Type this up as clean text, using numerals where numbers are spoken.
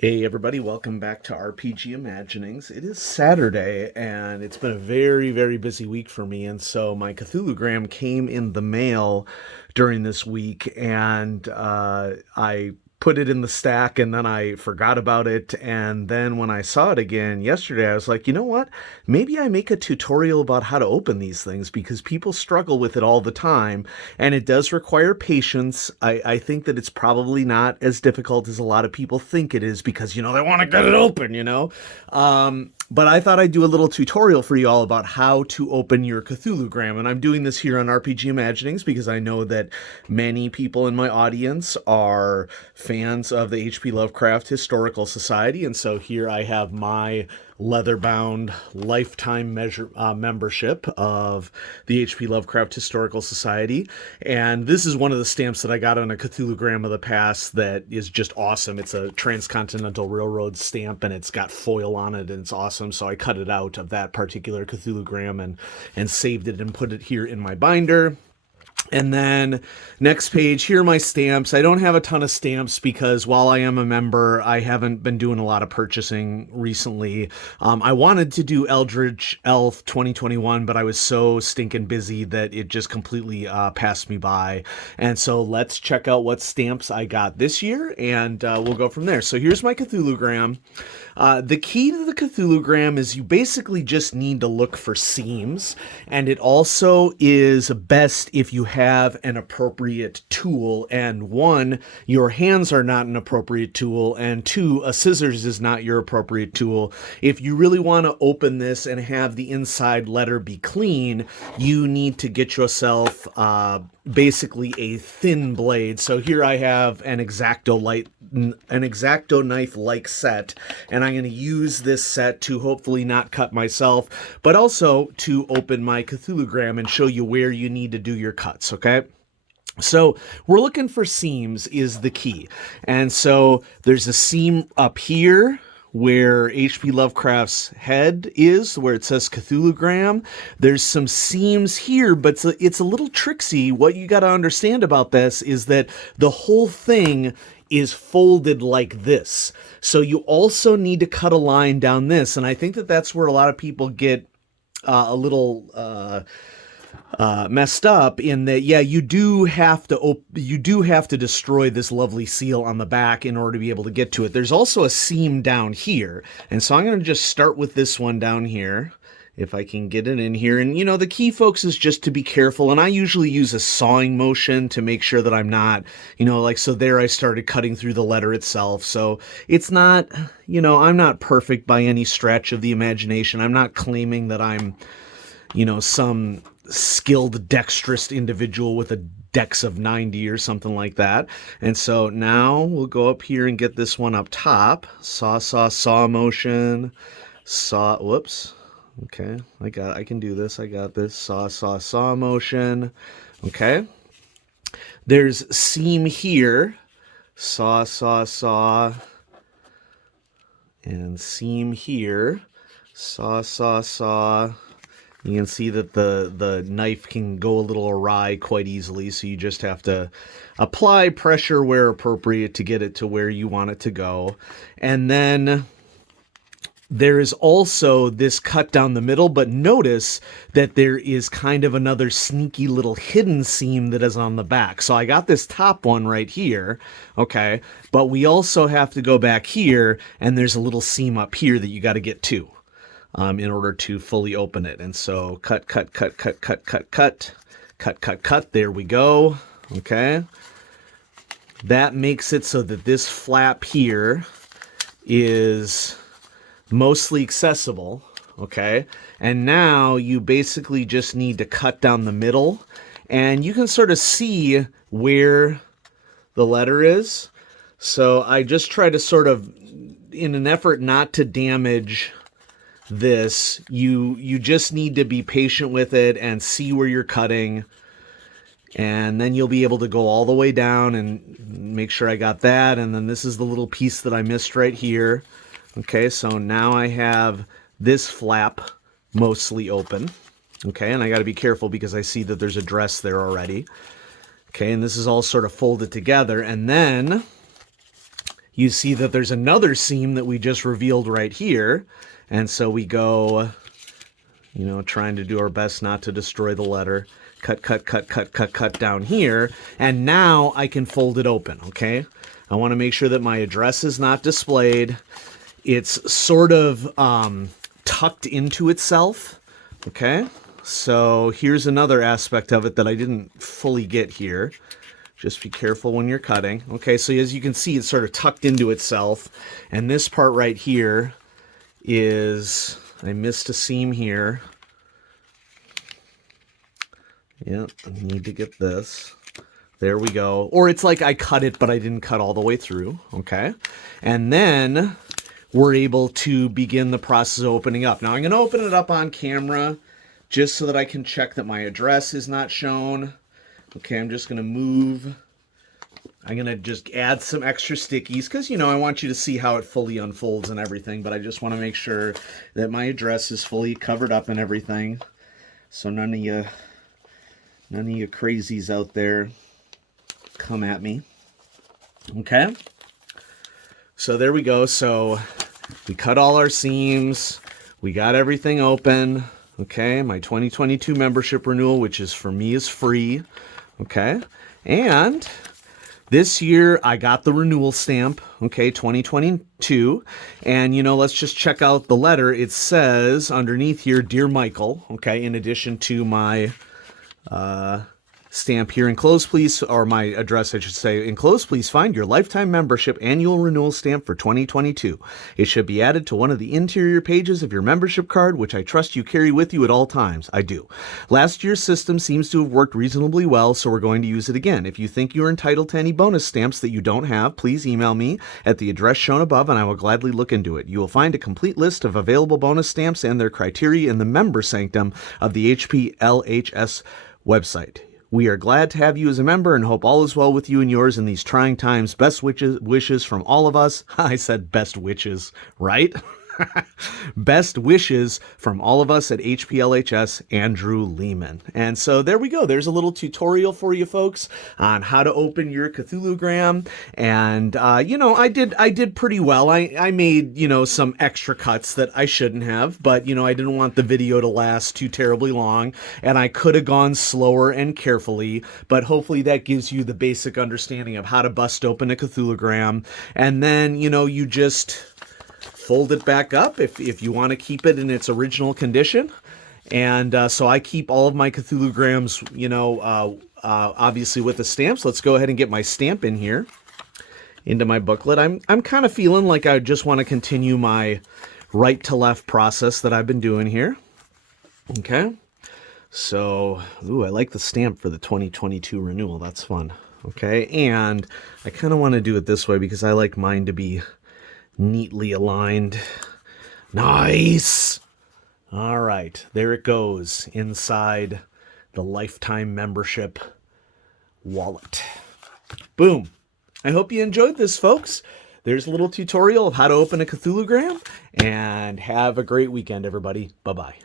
Hey everybody, welcome back to RPG Imaginings. It is Saturday and it's been a very, very busy week for me. And so my Cthulhugram came in the mail during this week and I put it in the stack and then I forgot about it. And then when I saw it again yesterday, I was like, you know what? Maybe I make a tutorial about how to open these things because people struggle with it all the time and it does require patience. I think that it's probably not as difficult as a lot of people think it is because, they want to get it open. But I thought I'd do a little tutorial for you all about how to open your Cthulhugram. And I'm doing this here on RPG Imaginings because I know that many people in my audience are fans of the H.P. Lovecraft Historical Society. And so here I have my leather-bound lifetime membership of the H.P. Lovecraft Historical Society. And this is one of the stamps that I got on a Cthulhugram of the past that is just awesome. It's a Transcontinental Railroad stamp, and it's got foil on it, and it's awesome. So I cut it out of that particular Cthulhugram and saved it and put it here in my binder. And then next page, here are my stamps. I don't have a ton of stamps because while I am a member, I haven't been doing a lot of purchasing recently. I wanted to do Eldritch Elf 2021, but I was so stinking busy that it just completely passed me by. And so let's check out what stamps I got this year, and we'll go from there. So here's my Cthulhugram. The key to the Cthulhugram is you basically just need to look for seams, and it also is best if you have an appropriate tool, and one, your hands are not an appropriate tool, and two, a scissors is not your appropriate tool. If you really want to open this and have the inside letter be clean, you need to get yourself basically a thin blade. So here I have an X-Acto knife like set, and I'm going to use this set to hopefully not cut myself, but also to open my Cthulhugram and show you where you need to do your cuts, okay? So we're looking for seams is the key. And so there's a seam up here where H.P. Lovecraft's head is, where it says Cthulhugram. There's some seams here, but it's a little tricksy. What you got to understand about this is that the whole thing is folded like this. So you also need to cut a line down this. And I think that that's where a lot of people get a little messed up in that, yeah, you do have to destroy this lovely seal on the back in order to be able to get to it. There's also a seam down here, and so I'm going to just start with this one down here, if I can get it in here. And the key, folks, is just to be careful, and I usually use a sawing motion to make sure that I'm not, so there I started cutting through the letter itself. So it's not, I'm not perfect by any stretch of the imagination. I'm not claiming that I'm, some skilled, dexterous individual with a dex of 90 or something like that. And so now we'll go up here and get this one up top. Saw motion. Whoops. Okay, I can do this. I got this. Saw motion. Okay. There's seam here. Saw. And seam here. Saw. You can see that the knife can go a little awry quite easily, so you just have to apply pressure where appropriate to get it to where you want it to go. And then there is also this cut down the middle, but notice that there is kind of another sneaky little hidden seam that is on the back. So I got this top one right here, okay, but we also have to go back here, and there's a little seam up here that you got to get to. In order to fully open it. And so cut. There we go. Okay. That makes it so that this flap here is mostly accessible. Okay. And now you basically just need to cut down the middle, and you can sort of see where the letter is. So I just try to sort of, in an effort not to damage this, you just need to be patient with it and see where you're cutting, and then you'll be able to go all the way down and make sure I got that. And then this is the little piece that I missed right here. Okay, so now I have this flap mostly open. Okay, and I got to be careful because I see that there's a dress there already. Okay, and this is all sort of folded together, and then you see that there's another seam that we just revealed right here. And so we go, you know, trying to do our best not to destroy the letter. Cut, cut, cut, cut, cut, cut down here. And now I can fold it open, okay? I want to make sure that my address is not displayed. It's sort of tucked into itself, okay? So here's another aspect of it that I didn't fully get here. Just be careful when you're cutting. Okay, so as you can see, it's sort of tucked into itself. And this part right here is, I missed a seam here. Yeah, I need to get this. There we go. Or it's like I cut it, but I didn't cut all the way through. Okay. And then we're able to begin the process of opening up. Now I'm going to open it up on camera just so that I can check that my address is not shown. Okay, I'm just going to move. I'm going to just add some extra stickies because, you know, I want you to see how it fully unfolds and everything, but I just want to make sure that my address is fully covered up and everything. So none of you crazies out there come at me. Okay. So there we go. So we cut all our seams. We got everything open. Okay. My 2022 membership renewal, which is for me, is free. Okay. And this year I got the renewal stamp. Okay. 2022. And, you know, let's just check out the letter. It says underneath here, Dear Michael. Okay. In addition to my, stamp here. Enclosed, please, or my address, I should say. Enclosed, please find your lifetime membership annual renewal stamp for 2022. It should be added to one of the interior pages of your membership card, which I trust you carry with you at all times. I do. Last year's system seems to have worked reasonably well, so we're going to use it again. If you think you're entitled to any bonus stamps that you don't have, please email me at the address shown above, and I will gladly look into it. You will find a complete list of available bonus stamps and their criteria in the member sanctum of the HPLHS website. We are glad to have you as a member and hope all is well with you and yours in these trying times. Best wishes from all of us. I said best witches, right? Best wishes from all of us at HPLHS, Andrew Lehman. And so there we go. There's a little tutorial for you folks on how to open your Cthulhugram. And, you know, I did pretty well. I made, you know, some extra cuts that I shouldn't have, but, you know, I didn't want the video to last too terribly long. And I could have gone slower and carefully, but hopefully that gives you the basic understanding of how to bust open a Cthulhugram. And then, you know, you just fold it back up if you want to keep it in its original condition. And so I keep all of my Cthulhugrams, you know, obviously with the stamps. Let's go ahead and get my stamp in here into my booklet. I'm kind of feeling like I just want to continue my right to left process that I've been doing here. Okay. So, ooh, I like the stamp for the 2022 renewal. That's fun. Okay. And I kind of want to do it this way because I like mine to be neatly aligned. Nice. All right, there it goes inside the lifetime membership wallet. Boom. I hope you enjoyed this, folks. There's a little tutorial of how to open a Cthulhugram, and have a great weekend, everybody. Bye-bye.